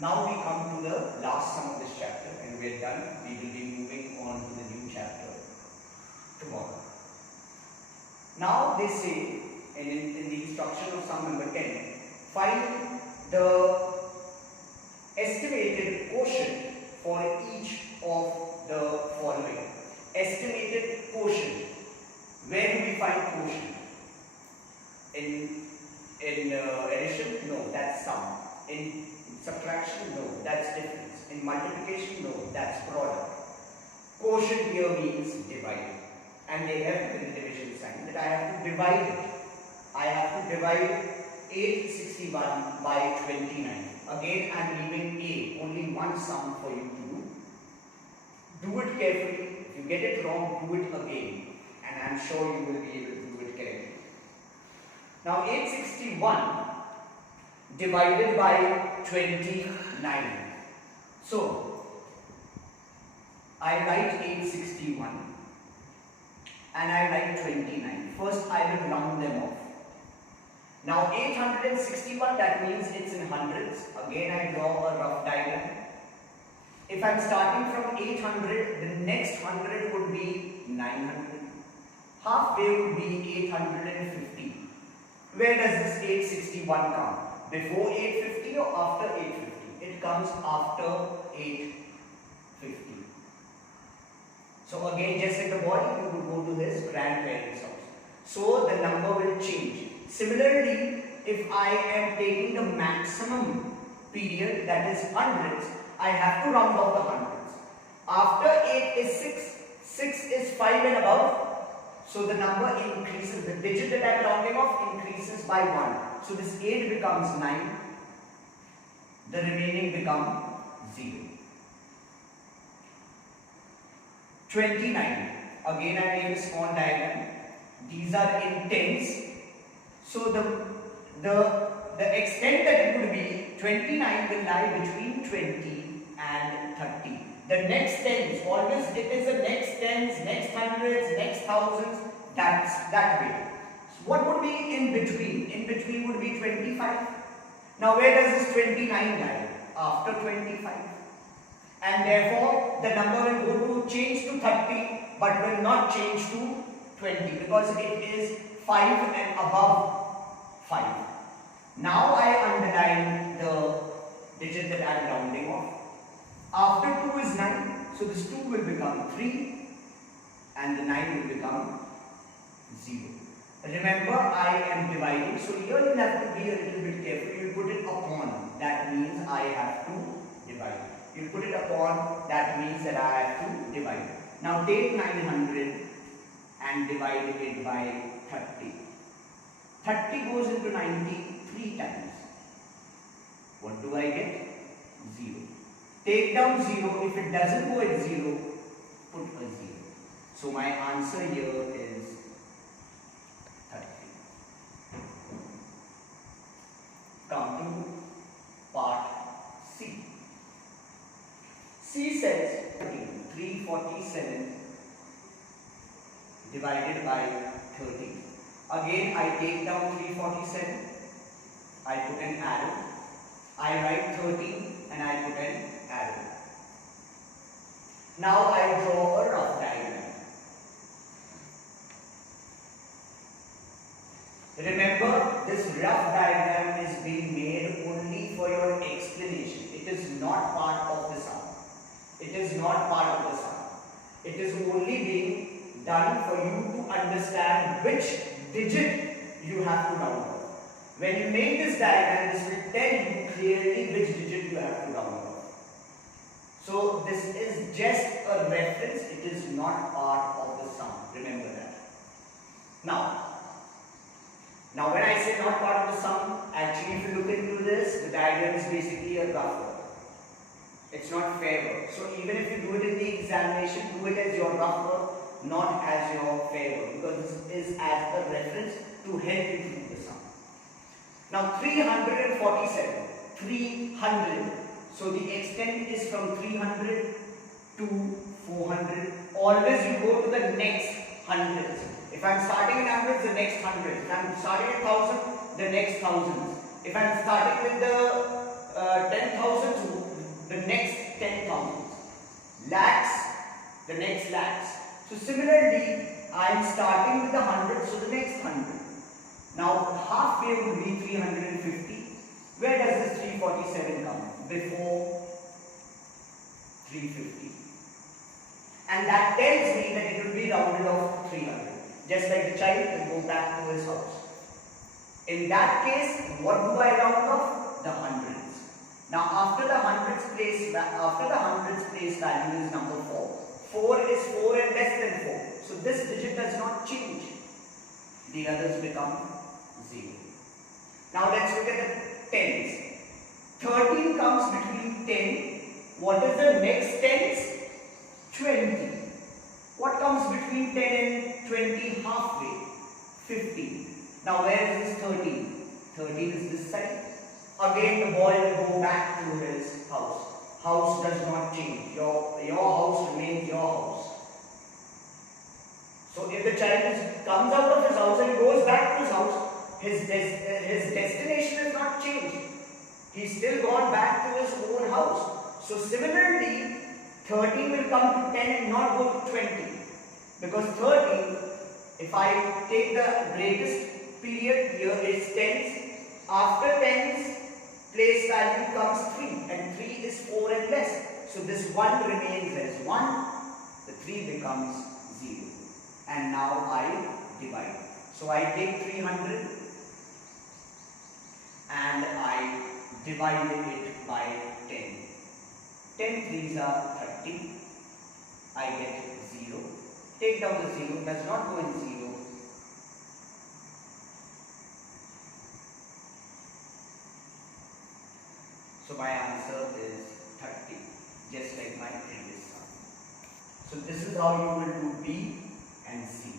Now we come to the last sum of this chapter and we are done. We will be moving on to the new chapter tomorrow. Now they say in the instruction of sum number 10, find the estimated quotient for each of the following. Estimated quotient. Where do we find quotient? In addition? No, that's sum. In subtraction? No, that's difference. In multiplication? No, that's product. Quotient here means divide. And they have the division sign that I have to divide it. I have to divide 861 by 29. Again, I am leaving A, only one sum for you to do. Do it carefully. If you get it wrong, do it again. And I am sure you will be able to do it correctly. Now, 861 divided by 29. So, I write 861 and I write 29. First, I will round them off. Now 861, that means it's in hundreds. Again, I draw a rough diagram. If I'm starting from 800, the next 100 would be 900. Halfway would be 850. Where does this 861 come? Before 850 or after 850? It comes after 850. So again, just like the boy, you will go to his grandparents' house. So the number will change. Similarly, if I am taking the maximum period, that is hundreds, I have to round off the hundreds. After 8 is 6, 6 is 5 and above. So the number increases, the digit that I am rounding off increases by 1. So this 8 becomes 9, the remaining become 0. 29, again I made a small diagram. These are in tens. So the extent that it would be, 29 will lie between 20 and 30. The next tens, always it is the next tens, next hundreds, next thousands, that's that way. So what would be in between? In between would be 25. Now where does this 29 lie? After 25. And therefore the number will go to change to 30 but will not change to 20 because it is 5 and above 5. Now I underline the digit that I am rounding off. After 2 is 9, so this 2 will become 3 and the 9 will become 0. Remember, I am dividing, so here you have to be a little bit careful. You put it upon, that means I have to divide. You put it upon, that means that I have to divide. Now take 900 and divide it by 30. 30 goes into 90 3 times. What do I get? 0. Take down 0. If it doesn't go at 0, put a 0. So my answer here is 30. Come to part C. C says 347 divided by 30. Again, I take down 347. I put an arrow. I write 30 and I put an arrow. Now I draw a rough diagram. Remember, this rough diagram is being made only for your explanation. It is not part of the sum. It is not part of the sum. It is only being done for you to understand which digit you have to round off. When you make this diagram, this will tell you clearly which digit you have to round off. So this is just a reference, it is not part of the sum. Remember that. Now when I say not part of the sum, actually if you look into this, the diagram is basically a rough work. It's not fair work. So even if you do it in the examination, do it as your rough work, not as your fair work, because this is as a reference to help you to do the sum. Now 347, 300. So the extent is from 300 to 400. Always you go to the next hundreds. If I am starting in hundreds, the next hundreds. If I am starting at 1000, the next thousands. If I am starting with the 10,000s, the next lakhs. So similarly, I am starting with the 100, so the next 100. Now halfway would be 350. Where does this 347 come? Before 350. And that tells me that it will be rounded off to 300. Just like the child will go back to his house. In that case, what do I round off? The hundreds. Now after the hundreds place value is number 4. 4 is 4 and less than 4. So this digit does not change. The others become 0. Now let's look at the tens. 13 comes between 10. What is the next tens? 20. What comes between 10 and 20 halfway? 15. Now where is this 13? 13 is this side. Again the boy will go back to his house. House does not change. Your house remains your house. So if the child comes out of his house and goes back to his house, his destination is not changed. He's still gone back to his own house. So similarly, 13 will come to 10 and not go to 20. Because 13, if I take the greatest period here, is tens. After tens, place value comes 3, and 3 is 4 and less. So this 1 remains as 1, the 3 becomes 0. And now I divide. So I take 300 and I divided it by 10. 10 threes are 30. I get 0. Take down the 0, does not go in 0. So my answer is 30, just like my previous sum. So this is how you will do B and C.